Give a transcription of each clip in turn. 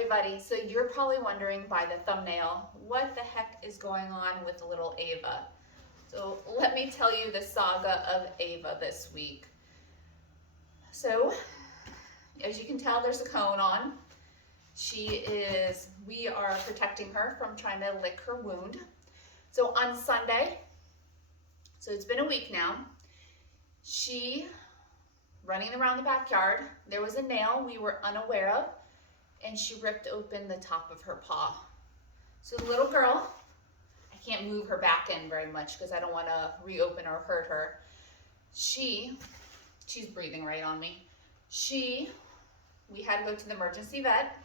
everybody. So you're probably wondering by the thumbnail, what the heck is going on with little Ava? So let me tell you the saga of Ava this week. So as you can tell, there's a cone on. We are protecting her from trying to lick her wound. So on Sunday, so it's been a week now, she running around the backyard, there was a nail we were unaware of, and she ripped open the top of her paw. So the little girl, I can't move her back in very much because I don't want to reopen or hurt her. She's breathing right on me. We had to go to the emergency vet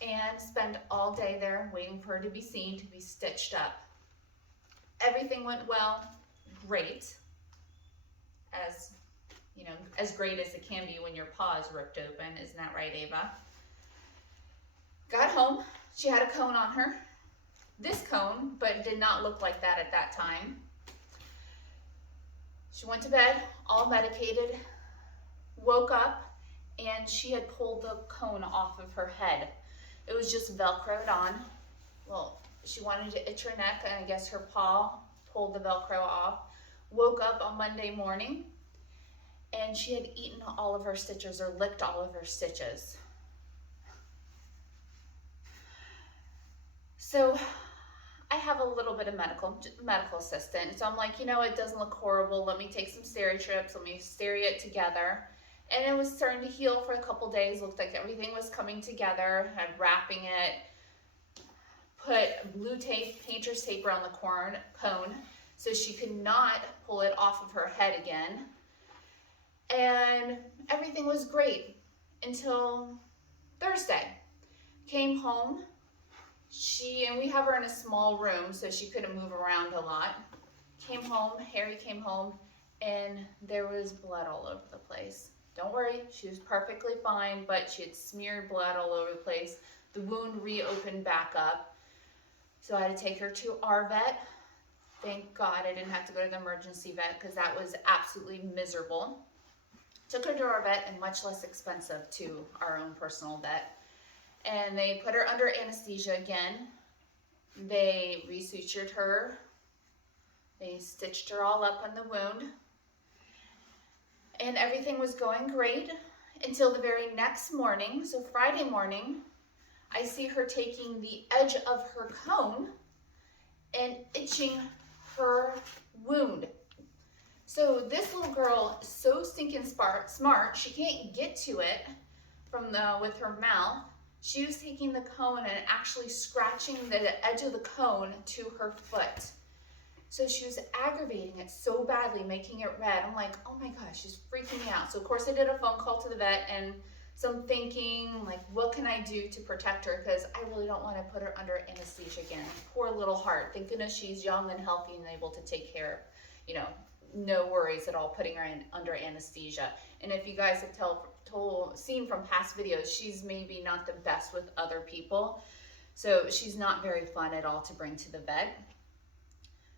and spend all day there waiting for her to be seen, to be stitched up. Everything went well, great, as great as it can be when your paw is ripped open. Isn't that right, Ava? Got home, she had a cone on her. This cone, but did not look like that at that time. She went to bed, all medicated, woke up, and she had pulled the cone off of her head. It was just Velcroed on. Well, she wanted to itch her neck, and I guess her paw pulled the Velcro off. Woke up on Monday morning, and she had eaten all of her stitches or licked all of her stitches. So I have a little bit of medical assistant. So I'm like, it doesn't look horrible. Let me take some steri strips. Let me steri it together. And it was starting to heal for a couple days. Looked like everything was coming together. I'm wrapping it. Put blue tape, painter's tape around the cone so she could not pull it off of her head again. And everything was great until Thursday. Came home. And we have her in a small room, so she couldn't move around a lot. Came home, Harry came home, and there was blood all over the place. Don't worry, she was perfectly fine, but she had smeared blood all over the place. The wound reopened back up. So I had to take her to our vet. Thank God I didn't have to go to the emergency vet because that was absolutely miserable. Took her to our vet, and much less expensive to our own personal vet. And they put her under anesthesia again. They resutured her. They stitched her all up on the wound. And everything was going great until the very next morning. So Friday morning, I see her taking the edge of her cone and itching her wound. So this little girl is so stinking smart, she can't get to it with her mouth. She was taking the cone and actually scratching the edge of the cone to her foot. So she was aggravating it so badly, making it red. I'm like, oh my gosh, she's freaking me out. So of course I did a phone call to the vet and some thinking, like, what can I do to protect her? Because I really don't want to put her under anesthesia again. Poor little heart. Thank goodness she's young and healthy and able to take care of, no worries at all putting her under anesthesia. And if you guys have seen from past videos, she's maybe not the best with other people. So she's not very fun at all to bring to the vet.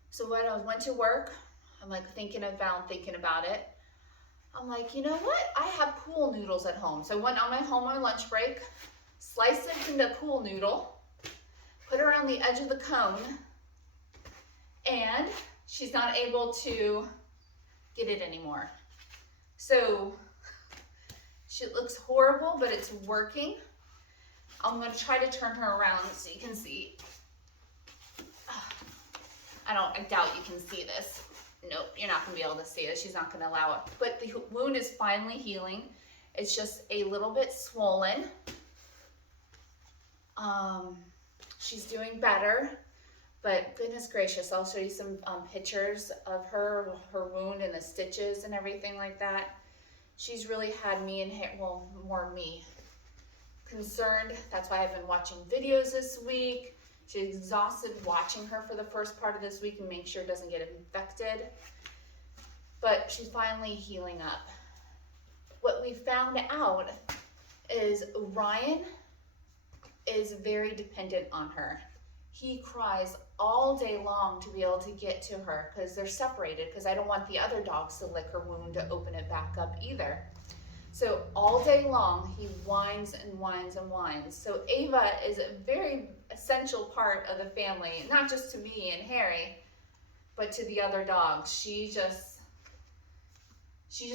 So when I went to work, I'm like thinking about it. I'm like, you know what? I have pool noodles at home. So I went on my lunch break, sliced it into pool noodle, put her on the edge of the cone, and she's not able to get it anymore. So she looks horrible, but it's working. I'm going to try to turn her around so you can see. I doubt you can see this. Nope, you're not going to be able to see it. She's not going to allow it. But the wound is finally healing. It's just a little bit swollen. She's doing better. But goodness gracious, I'll show you some pictures of her wound and the stitches and everything like that. She's really had me and more me concerned. That's why I've been watching videos this week. She's exhausted watching her for the first part of this week and make sure it doesn't get infected. But she's finally healing up. What we found out is Ryan is very dependent on her. He cries all day long to be able to get to her because they're separated, because I don't want the other dogs to lick her wound to open it back up either. So all day long, he whines and whines and whines. So Ava is a very essential part of the family, not just to me and Harry, but to the other dogs. She just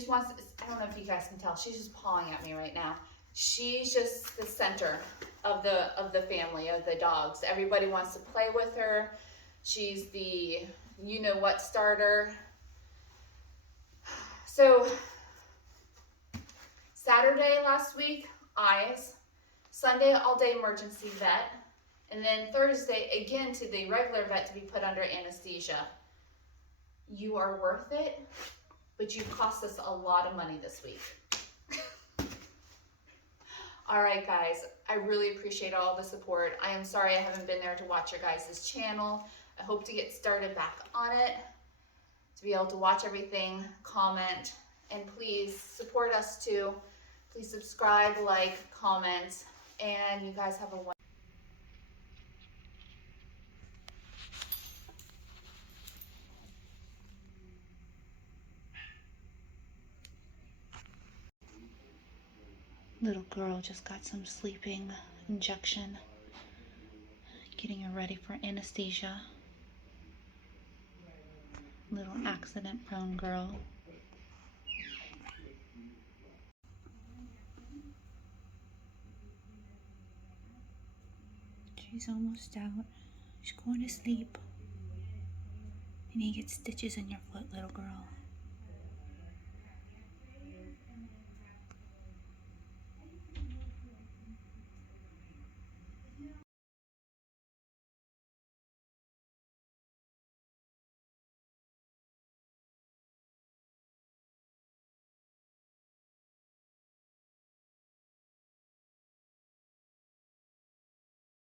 wants to, I don't know if you guys can tell, she's just pawing at me right now. She's just the center of the family, of the dogs. Everybody wants to play with her. She's the you-know-what starter. So Saturday last week, eyes. Sunday, all-day emergency vet. And then Thursday, again to the regular vet to be put under anesthesia. You are worth it, but you cost us a lot of money this week. All right, guys, I really appreciate all the support. I am sorry I haven't been there to watch your guys' channel. I hope to get started back on it, to be able to watch everything, comment, and please support us too. Please subscribe, like, comment, and you guys have a wonderful little girl just got some sleeping injection, getting her ready for anesthesia. Little accident prone girl. She's almost out. She's going to sleep. You need to get stitches in your foot, little girl.